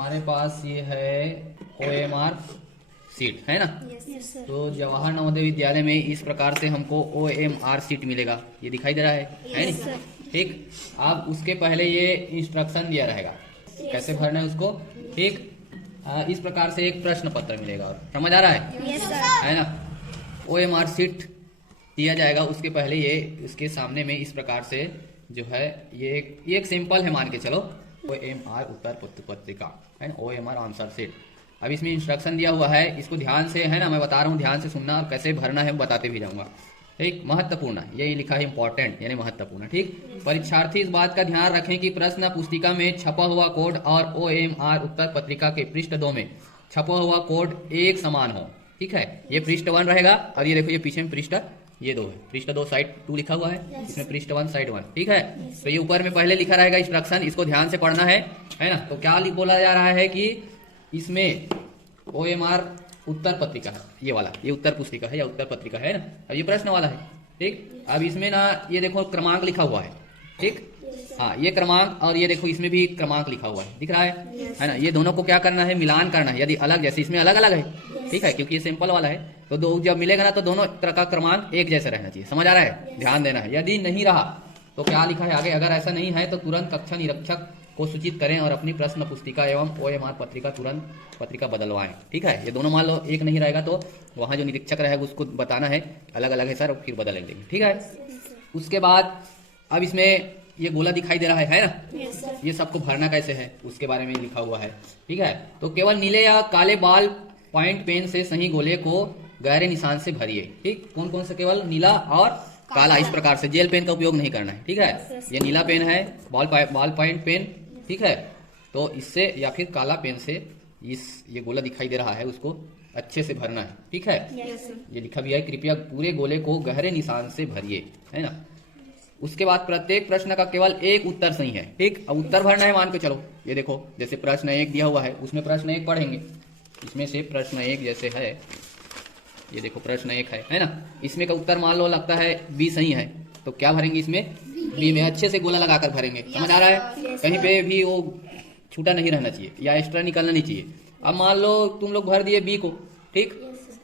हमारे पास ये है OMR सीट है ना। Yes sir. तो जवाहर नवोदय विद्यालय में इस प्रकार से हमको OMR सीट मिलेगा, ये दिखाई दे रहा है Yes, नहीं? sir. ठीक। अब उसके पहले ये इंस्ट्रक्शन दिया रहेगा कैसे भरना है उसको। ठीक। इस प्रकार से एक प्रश्न पत्र मिलेगा, और समझ आ रहा है? Yes sir. है ना। OMR सीट दिया जाएगा, उसके पहले ये इसके सामने में इस प्रकार से जो है ये एक सिंपल है, मान के चलो OMR उत्तर पत्रिका है ना, OMR आंसर सीट। अब इसमें इंस्ट्रक्शन दिया हुआ है, इसको ध्यान से है ना, मैं बता रहा हूँ ध्यान से सुनना, और कैसे भरना है बताते भी जाऊंगा। ठीक। महत्वपूर्ण, यही लिखा है इंपॉर्टेंट यानी महत्वपूर्ण। ठीक। परीक्षार्थी इस बात का ध्यान रखें कि प्रश्न पुस्तिका में छपा हुआ कोड और OMR उत्तर पत्रिका के पृष्ठ 2 में छपा हुआ कोड एक समान हो। ठीक है, ये पृष्ठ 1 रहेगा, और ये देखो ये पीछे में पृष्ठ ये 2 है, पृष्ठ 2 साइड 2 लिखा हुआ है, इसमें पृष्ठ 1 साइड 1। ठीक है। तो ये ऊपर में पहले लिखा रहेगा इंस्ट्रक्शन, इसको ध्यान से पढ़ना है ना। तो क्या बोला जा रहा है कि इसमें OMR उत्तर पत्रिका है, ये वाला, ये उत्तर पुस्तिका है या उत्तर पत्रिका है ना। अब ये प्रश्न वाला है। ठीक। अब इसमें ना ये देखो क्रमांक लिखा हुआ है। ठीक। हाँ, ये क्रमांक, और ये देखो इसमें भी क्रमांक लिखा हुआ है, दिख रहा है ना। ये दोनों को क्या करना है, मिलान करना है। यदि अलग, जैसे इसमें अलग अलग है, ठीक है, क्योंकि ये सिंपल वाला है, तो दो जब मिलेगा ना तो दोनों तरह का क्रमांक एक जैसा रहना चाहिए। समझ आ रहा है? ध्यान देना है। यदि नहीं रहा तो क्या लिखा है आगे, अगर ऐसा नहीं है तो तुरंत कक्षा निरीक्षक को सूचित करें और अपनी प्रश्न पुस्तिका एवं OMR पत्रिका बदलवाएं। ठीक है। ये दोनों मान लो एक नहीं रहेगा तो वहां जो निरीक्षक रहेगा उसको बताना है अलग अलग है सर, फिर बदलेंगे। ठीक है। उसके बाद अब इसमें ये गोला दिखाई दे रहा है ना। ये सबको भरना कैसे है उसके बारे में लिखा हुआ है। ठीक है। तो केवल नीले या काले बॉल पॉइंट पेन से सही गोले को गहरे निशान से भरिए। ठीक। कौन कौन से, केवल नीला और काला, इस प्रकार से जेल पेन का उपयोग नहीं करना है। ठीक है। ये नीला पेन है, बॉल पॉइंट पेन। ठीक है। तो इससे या फिर काला पेन से ये गोला दिखाई दे रहा है उसको अच्छे से भरना है। ठीक है। ये लिखा भी है, कृपया पूरे गोले को गहरे निशान से भरिए, है ना। उसके बाद प्रत्येक प्रश्न का केवल एक उत्तर सही है। ठीक। अब उत्तर भरना है, मान के चलो ये देखो जैसे प्रश्न 1 दिया हुआ है, उसमें प्रश्न 1 पढ़ेंगे। इसमें से प्रश्न 1 जैसे है, ये देखो प्रश्न 1 है ना। इसमें का उत्तर मान लो लगता है B सही है, तो क्या भरेंगे इसमें, B में अच्छे से गोला लगाकर भरेंगे। समझ आ रहा है? कहीं पे भी वो छूटा नहीं रहना चाहिए या एक्स्ट्रा निकलना नहीं चाहिए। अब मान लो तुम लोग भर दिए B को। ठीक।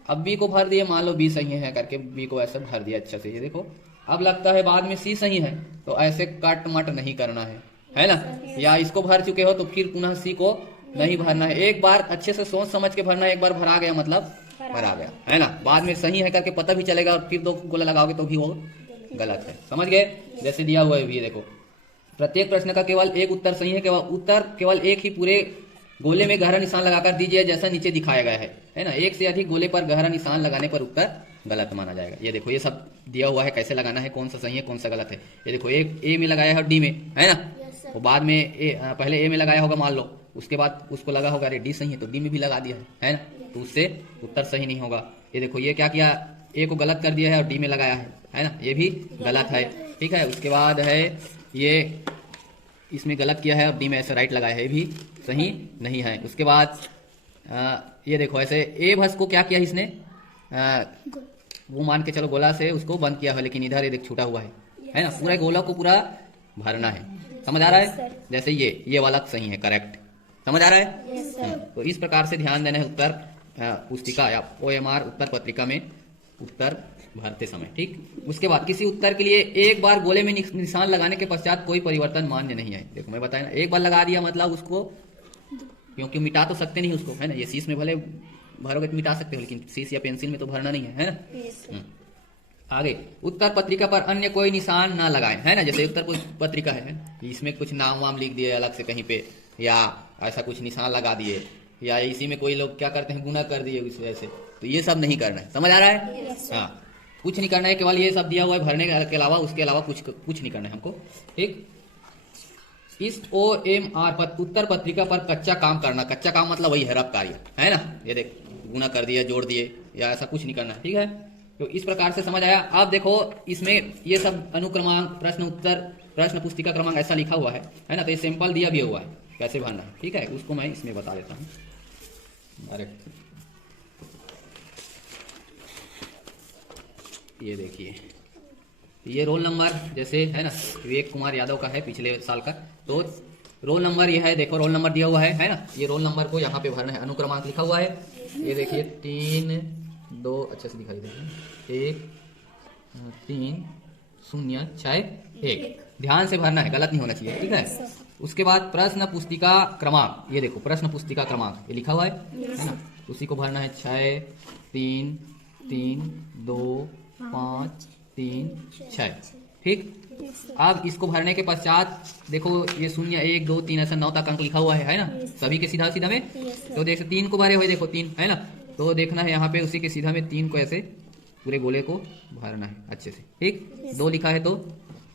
अब B को भर दिए, मान लो B सही है करके B को ऐसे भर दिया अच्छे से, ये देखो। अब लगता है बाद में C सही है, तो ऐसे कट मट नहीं करना है ना। या इसको भर चुके हो तो फिर पुनः C को नहीं भरना है, एक बार अच्छे से सोच समझ के भरना है। एक बार भरा गया मतलब भरा गया, है ना। बाद में सही है करके पता भी चलेगा, और फिर 2 गोला लगाओगे तो भी वो गलत है। समझ गए? जैसे दिया हुआ है भी, देखो प्रत्येक प्रश्न का केवल एक उत्तर सही है, केवल एक ही पूरे गोले में गहरा निशान लगाकर दीजिए जैसा नीचे दिखाया गया है ना। एक से अधिक गोले पर गहरा निशान लगाने पर उत्तर गलत माना जाएगा। ये देखो ये सब दिया हुआ है कैसे लगाना है, कौन सा सही है कौन सा गलत है। ये देखो एक A में लगाया है और D में, है ना। तो बाद में पहले A में लगाया होगा मान लो, उसके बाद उसको लगा होगा अरे D सही है तो D में भी लगा दिया है ना। तो उससे उत्तर सही नहीं होगा। ये देखो ये क्या किया, A को गलत कर दिया है और D में लगाया है ना, ये भी गलत है। ठीक है। उसके बाद है ये इसमें गलत किया है और D में ऐसे राइट लगाया है, ये भी सही नहीं है। उसके बाद ये देखो ऐसे A भस को क्या किया इसने, वो मान के चलो गोला से उसको बंद किया है, लेकिन इधर ये देख छूटा हुआ है ना। पूरा गोला को पूरा भरना है। समझ आ रहा है? जैसे ये वाला सही है, करेक्ट। समझ आ रहा है? तो इस प्रकार से ध्यान देना है उत्तर पुस्तिका या OMR उत्तर पत्रिका में उत्तर भरते समय। ठीक। उसके बाद किसी उत्तर के लिए एक बार गोले में निशान लगाने के पश्चात कोई परिवर्तन मान्य नहीं है। देखो मैं बताया ना, एक बार लगा दिया मतलब उसको, क्योंकि मिटा तो सकते नहीं उसको, है ना। ये शीश में भले भरोगे तो मिटा सकते हो, लेकिन शीश या पेंसिल में तो भरना नहीं है ना। आगे, उत्तर पत्रिका पर अन्य कोई निशान ना लगाएं, है ना। जैसे उत्तर पत्रिका है, इसमें कुछ नाम वाम लिख दिए अलग से कहीं पे, या ऐसा कुछ निशान लगा दिए, या इसी में कोई लोग क्या करते हैं गुना कर दिए इस वजह से, तो ये सब नहीं करना है। समझ आ रहा है? हाँ, कुछ नहीं करना है, केवल ये सब दिया हुआ है भरने के अलावा, उसके अलावा कुछ नहीं करना है हमको। ठीक। इस OMR उत्तर पत्रिका पर कच्चा काम करना, कच्चा काम मतलब वही है रफ कार्य, है ना। ये देख गुना कर दिया, जोड़ दिए, या ऐसा कुछ नहीं करना है। ठीक है। तो इस प्रकार से समझ आया। आप देखो इसमें ये सब अनुक्रमांक, प्रश्न उत्तर, प्रश्न पुस्तिका क्रमांक ऐसा लिखा हुआ है ना। तो ये सिंपल दिया भी हुआ है कैसे भरना है। ठीक है। उसको मैं इसमें बता देता हूँ। अरे ये देखिए, ये रोल नंबर जैसे है ना, विवेक कुमार यादव का है पिछले साल का, तो रोल नंबर ये है, देखो रोल नंबर दिया हुआ है ना, ये रोल नंबर को यहाँ पे भरना है। अनुक्रमांक लिखा हुआ है, ये देखिए 3 2, अच्छे से दिखाई देखिए 1 3 0 6 1, ध्यान से भरना है, गलत नहीं होना चाहिए, ठीक है। उसके बाद प्रश्न पुस्तिका क्रमांक, ये देखो प्रश्न पुस्तिका क्रमांक ये लिखा हुआ है ना, उसी को भरना है 6 3 3 2 5 3 6, ठीक। अब इसको भरने के पश्चात देखो ये 0 1 2 3 ऐसा 9 तक अंक लिखा हुआ है ना, सभी के सीधा सीधा में। तो देखो 3 को भरे हुए, देखो 3 है ना, तो देखना है यहाँ पे उसी के सीधा में 3 को ऐसे पूरे गोले को भरना है अच्छे से, ठीक। 2 लिखा है तो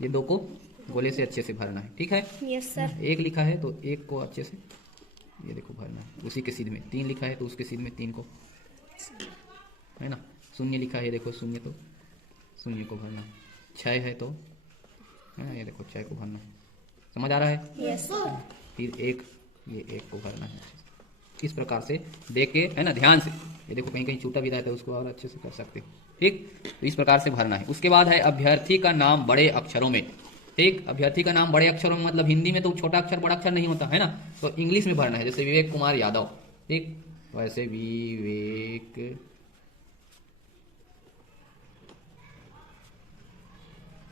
ये 2 को गोले से अच्छे से भरना है, ठीक है। Yes sir. 1 लिखा है तो 1 को अच्छे से ये देखो भरना है उसी के सीधे में। 3 लिखा है तो उसके सीधे में 3 को, है ना। 0 लिखा है, देखो 0 तो 0 को भरना। 6 है तो है ना, ये देखो 6 को भरना है, समझ आ रहा है। Yes sir. फिर 1, ये 1 को भरना है। इस प्रकार से देख के, है ना, ध्यान से, ये देखो कहीं कहीं छूटा भी रहता है उसको और अच्छे से कर सकते हो, ठीक। तो इस प्रकार से भरना है। उसके बाद है अभ्यर्थी का नाम बड़े अक्षरों में, ठीक। अभ्यर्थी का नाम बड़े अक्षरों में मतलब हिंदी में तो छोटा अक्षर बड़ा अक्षर नहीं होता है ना, तो इंग्लिश में भरना है। जैसे विवेक कुमार यादव, ठीक, वैसे विवेक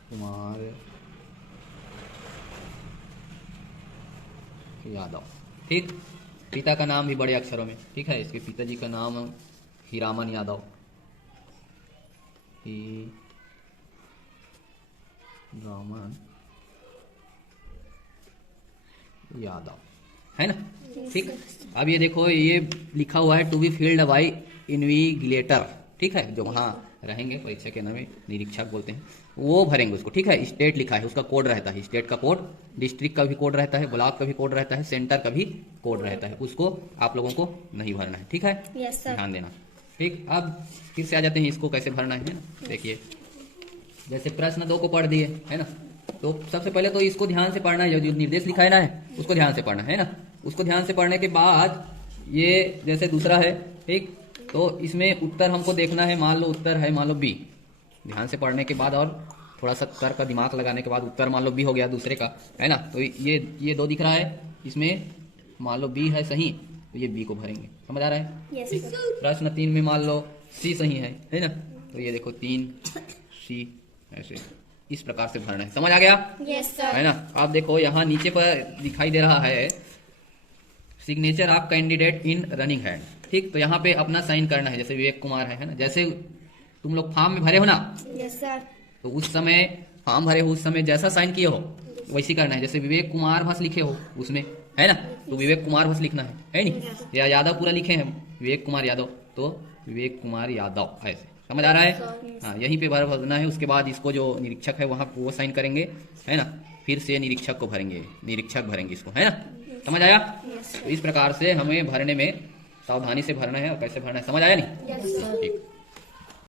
कुमार यादव, ठीक। पिता का नाम भी बड़े अक्षरों में, ठीक है। इसके पिताजी का नाम हीरामन यादव, हीरामन यादव, है ना, ठीक। अब ये देखो ये लिखा हुआ है टू बी फील्ड बाई इन्विगिलेटर, ठीक है, जो वहाँ रहेंगे परीक्षा के नाम में निरीक्षक बोलते हैं, वो भरेंगे उसको, ठीक है। स्टेट लिखा है, उसका कोड रहता है, स्टेट का कोड, डिस्ट्रिक्ट का भी कोड रहता है, ब्लॉक का भी कोड रहता है, सेंटर का भी कोड रहता है, उसको आप लोगों को नहीं भरना है, ठीक है। Yes sir. ध्यान देना, ठीक। अब फिर से आ जाते हैं इसको कैसे भरना है ना। देखिए जैसे प्रश्न 2 को पढ़ दिए, है ना, तो सबसे पहले तो इसको ध्यान से पढ़ना है, जो निर्देश लिखा है ना उसको ध्यान से पढ़ना है ना। उसको ध्यान से पढ़ने के बाद ये जैसे दूसरा है, ठीक, तो इसमें उत्तर हमको देखना है। मान लो उत्तर है, मान लो बी, ध्यान से पढ़ने के बाद और थोड़ा सा तर्क का दिमाग लगाने के बाद उत्तर मान लो बी हो गया दूसरे का, है ना। तो ये 2 दिख रहा है, इसमें मान लो बी है सही, तो ये बी को भरेंगे, समझ आ रहा है। यस ठीक? सर। प्रश्न 3 में मान लो सी सही है ना, तो ये देखो 3 सी ऐसे इस प्रकार से भरना है, समझ आ गया, यस सर। है ना। आप देखो यहाँ नीचे पर दिखाई दे रहा है signature of candidate in running hand, ठीक। तो यहाँ पे अपना साइन करना है, जैसे विवेक कुमार है ना, जैसे तुम लोग फॉर्म में भरे हो ना, यस सर। तो उस समय फॉर्म भरे हो उस समय जैसा साइन किए हो वैसी करना है। जैसे विवेक कुमार बस लिखे हो उसमें, है ना, तो विवेक कुमार बस लिखना है नहीं, या यादव पूरा लिखे हैं विवेक कुमार यादव, तो विवेक कुमार यादव ऐसे, समझ आ रहा है। हाँ, यहीं पे भरना है। उसके बाद इसको जो निरीक्षक है वहाँ वो साइन करेंगे, है ना, फिर से निरीक्षक को भरेंगे, निरीक्षक भरेंगे इसको, है ना, समझ आया। तो इस प्रकार से हमें भरने में सावधानी से भरना है और कैसे भरना है, समझ आया नहीं। Yes sir. ठीक।